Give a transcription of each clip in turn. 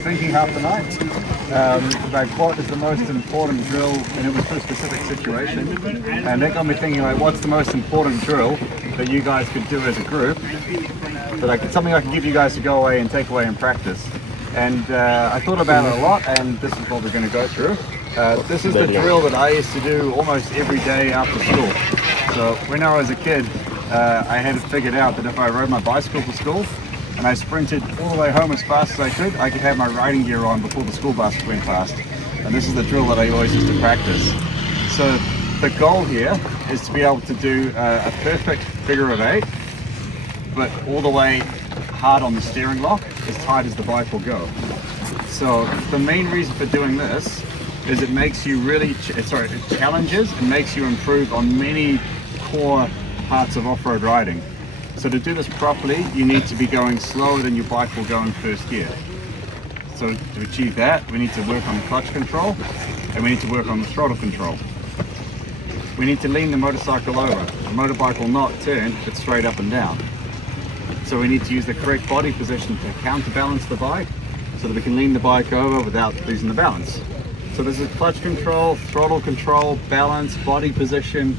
Thinking half the night, like what is the most important drill, and it was for a specific situation, and that got me thinking like what's the most important drill that you guys could do as a group, so like it's something I can give you guys to go away and take away and practice. And I thought about it a lot, and this is what we're going to go through. This is the drill that I used to do almost every day after school. So when I was a kid, I had it figured out that if I rode my bicycle to school and I sprinted all the way home as fast as I could have my riding gear on before the school bus went past. And this is the drill that I always used to practice. So the goal here is to be able to do a perfect figure of 8, but all the way hard on the steering lock, as tight as the bike will go. So the main reason for doing this is it makes you really, it challenges and makes you improve on many core parts of off-road riding. So to do this properly, you need to be going slower than your bike will go in first gear. So to achieve that, we need to work on the clutch control and we need to work on the throttle control. We need to lean the motorcycle over. The motorbike will not turn, but straight up and down. So we need to use the correct body position to counterbalance the bike so that we can lean the bike over without losing the balance. So this is clutch control, throttle control, balance, body position,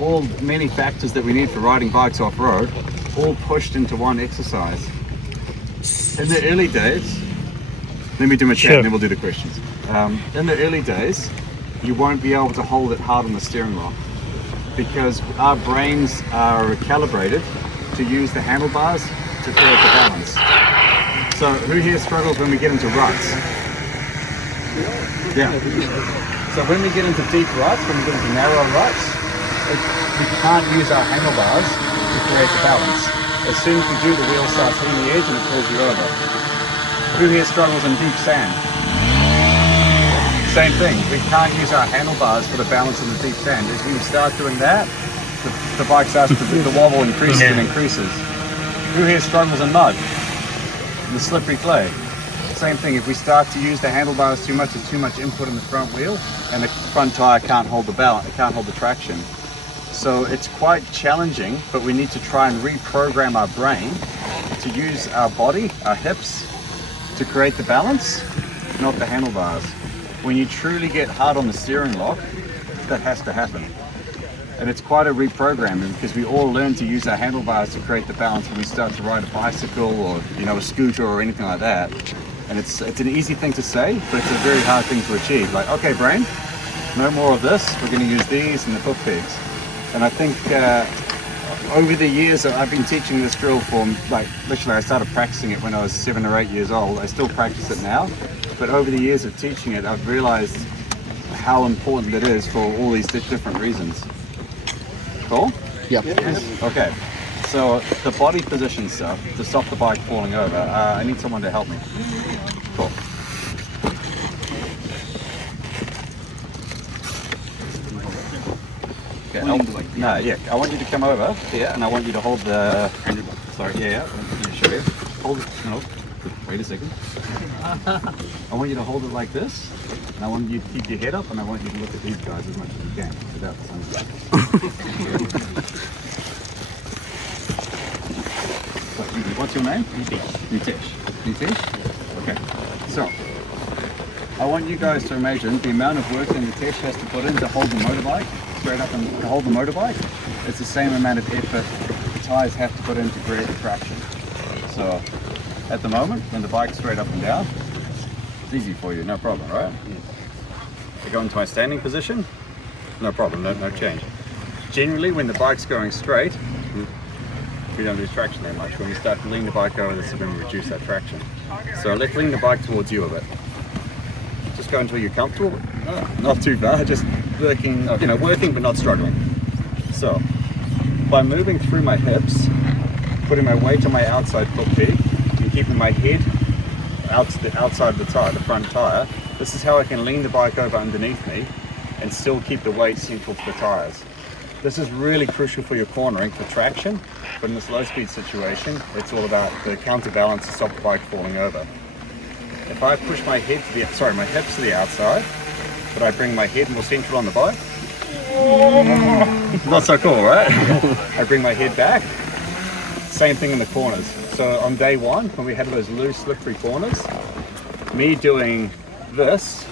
all many factors that we need for riding bikes off-road, all pushed into one exercise. In the early days, let me do my chat and then we'll do the questions. In the early days, you won't be able to hold it hard on the steering lock because our brains are calibrated to use the handlebars to create the balance. So who here struggles when we get into ruts? Yeah. So when we get into deep ruts, when we get into narrow ruts, we can't use our handlebars to create the balance. As soon as we do, the wheel starts hitting the edge and it pulls you over. Who here struggles in deep sand? Same thing, we can't use our handlebars for the balance in the deep sand. As we start doing that, the bike starts to, the wobble increases and increases. Who here struggles in mud? In the slippery clay? Same thing, if we start to use the handlebars too much, there's too much input in the front wheel and the front tire can't hold the balance, it can't hold the traction. So it's quite challenging, but we need to try and reprogram our brain to use our body, our hips, to create the balance, not the handlebars. When you truly get hard on the steering lock, that has to happen. And it's quite a reprogramming because we all learn to use our handlebars to create the balance when we start to ride a bicycle or a scooter or anything like that. And it's an easy thing to say, but it's a very hard thing to achieve. Like, okay, brain, no more of this. We're going to use these and the foot pegs. And I think over the years, I've been teaching this drill for, like, literally I started practicing it when I was 7 or 8 years old. I still practice it now, but over the years of teaching it, I've realized how important it is for all these different reasons. Cool? Yep. Okay, so the body position stuff to stop the bike falling over. I need someone to help me. Cool. Okay, I want you to come over here and I want you to hold the, sorry, let me show you. Hold it, no, wait a second. I want you to hold it like this, and I want you to keep your head up, and I want you to look at these guys as much as you can without the sunglasses. What's your name? Nitesh. Okay. So, I want you guys to imagine the amount of work that Nitesh has to put in to hold the motorbike, straight up and to hold the motorbike. It's the same amount of effort the tires have to put in to create the traction. So, at the moment, when the bike's straight up and down, it's easy for you, no problem, right? I go into my standing position, no problem, no change. Generally, when the bike's going straight, we don't lose traction that much. When we start to lean the bike over, this is when we reduce that traction. So let's lean the bike towards you a bit. Just go until you're comfortable, not too far, just working, working but not struggling. So, by moving through my hips, putting my weight on my outside foot peg, and keeping my head outside of the tire, the front tire, this is how I can lean the bike over underneath me and still keep the weight central to the tires. This is really crucial for your cornering for traction, but in this low speed situation, it's all about the counterbalance to stop the bike falling over. If I push my head to my hips to the outside, but I bring my head more central on the bike, not so cool, right? I bring my head back, same thing in the corners. So on day one, when we had those loose, slippery corners, me doing this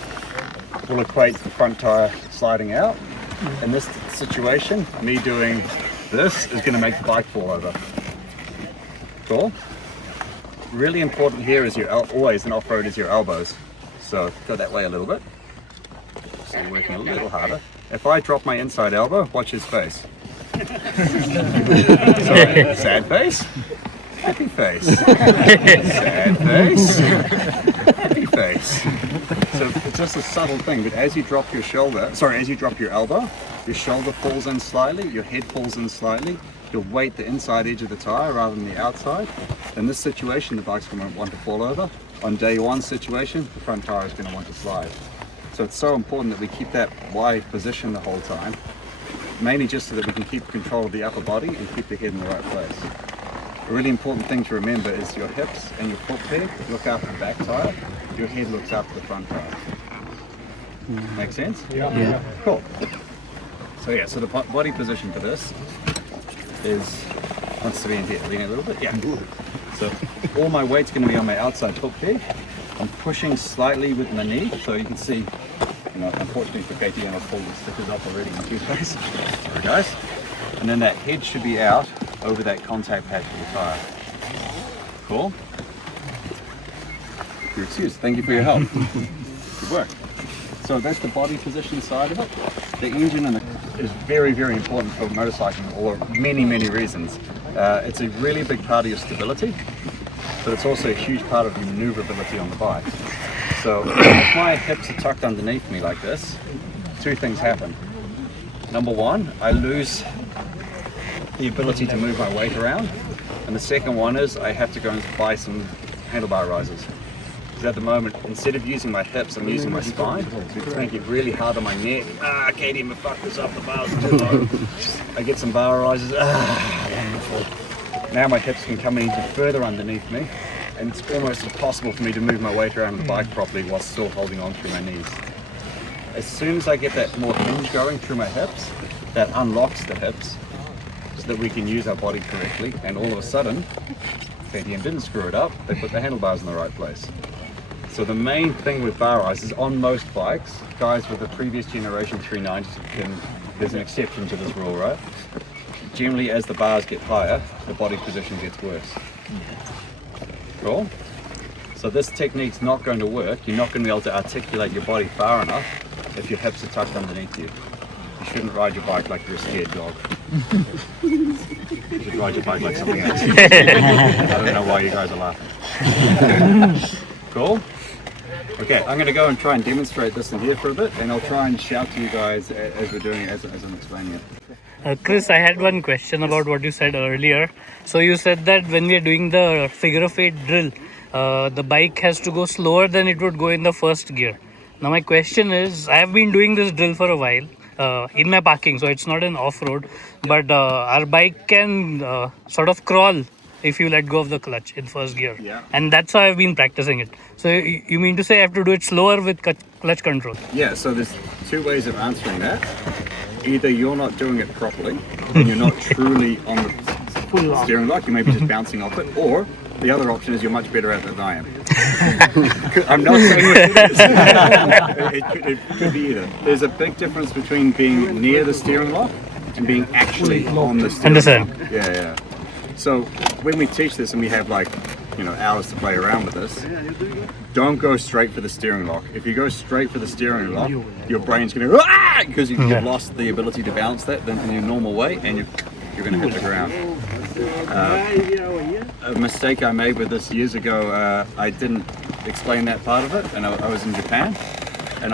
will equate to the front tire sliding out. In this situation, me doing this is going to make the bike fall over. Cool? Really important here is always in off-road is your elbows. So go that way a little bit. So you're working a little harder. If I drop my inside elbow, watch his face. Sorry, sad face, happy face, sad face, happy face. So it's just a subtle thing, but as you drop your as you drop your elbow, your shoulder falls in slightly, your head falls in slightly, you'll weight the inside edge of the tire rather than the outside. In this situation, the bike's going to want to fall over. On day one situation, the front tire is going to want to slide. So it's so important that we keep that wide position the whole time, mainly just so that we can keep control of the upper body and keep the head in the right place. A really important thing to remember is your hips and your foot peg look after the back tire, your head looks after the front tire. Make sense? Yeah. Cool. So yeah, so the body position for this is, wants to be in here, leaning a little bit, yeah. So all my weight's going to be on my outside foot peg. I'm pushing slightly with my knee, so you can see, unfortunately for Katie, I've pulled the stickers off already in toothpaste. Sorry guys. And then that head should be out over that contact pad for the tire. Cool? You're excused. Thank you for your help. Good work. So that's the body position side of it. The engine is very, very important for motorcycling for many, many reasons. It's a really big part of your stability, but it's also a huge part of your maneuverability on the bike. So if my hips are tucked underneath me like this, two things happen. Number one, I lose the ability to move my weight around. And the second one is I have to go and buy some handlebar risers. Because at the moment, instead of using my hips, I'm using my spine. It's making it really hard on my neck. Katie, I'm gonna fuck this up, the bar's too low. I get some bar risers. Wonderful. Now my hips can come in even further underneath me, and it's almost impossible for me to move my weight around the bike properly while still holding on through my knees. As soon as I get that more hinge going through my hips, that unlocks the hips so that we can use our body correctly, and all of a sudden, KTM didn't screw it up, they put the handlebars in the right place. So the main thing with bar risers on most bikes, guys with the previous generation 390s, there's an exception to this rule, right? Generally, as the bars get higher, the body position gets worse. Cool? So this technique's not going to work. You're not going to be able to articulate your body far enough if your hips are tucked underneath you. You shouldn't ride your bike like you're a scared dog. You should ride your bike like something else. I don't know why you guys are laughing. Cool? Okay, I'm going to go and try and demonstrate this in here for a bit, and I'll try and shout to you guys as we're doing it, as I'm explaining it. Chris, I had one question about what you said earlier. So you said that when we are doing the figure of 8 drill, the bike has to go slower than it would go in the first gear. Now my question is, I have been doing this drill for a while in my parking, so it's not an off-road, but our bike can sort of crawl if you let go of the clutch in first gear. Yeah. And that's how I've been practicing it. So you mean to say I have to do it slower with clutch control? Yeah, so there's two ways of answering that. Either you're not doing it properly, and you're not truly on the steering lock, you may be just bouncing off it, or the other option is you're much better at it than I am. I'm not saying it is. It could be either. There's a big difference between being near the steering lock and being actually on the steering lock. Yeah. So when we teach this and we have hours to play around with this, don't go straight for the steering lock. If you go straight for the steering lock, your brain's going to because you've lost the ability to balance that in your normal way, and you're going to hit the ground. A mistake I made with this years ago, I didn't explain that part of it, and I was in Japan, and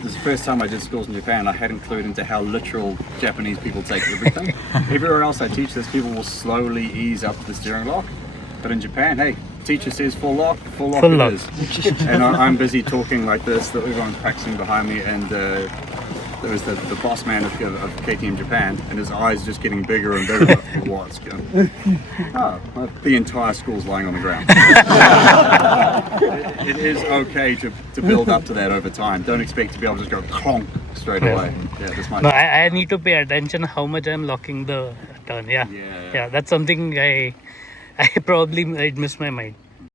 this is the first time I did schools in Japan. I hadn't clued into how literal Japanese people take everything. Everywhere else I teach this, people will slowly ease up the steering lock, but in Japan, hey, teacher says full lock it is. And I'm busy talking like this, that everyone's practicing behind me, and there was the boss man of KTM Japan, and his eyes just getting bigger and bigger. What's going on? Well, the entire school's lying on the ground. It is okay to build up to that over time. Don't expect to be able to just go clonk straight away. No, I need to pay attention how much I'm locking the turn. Yeah, that's something I probably missed my mind.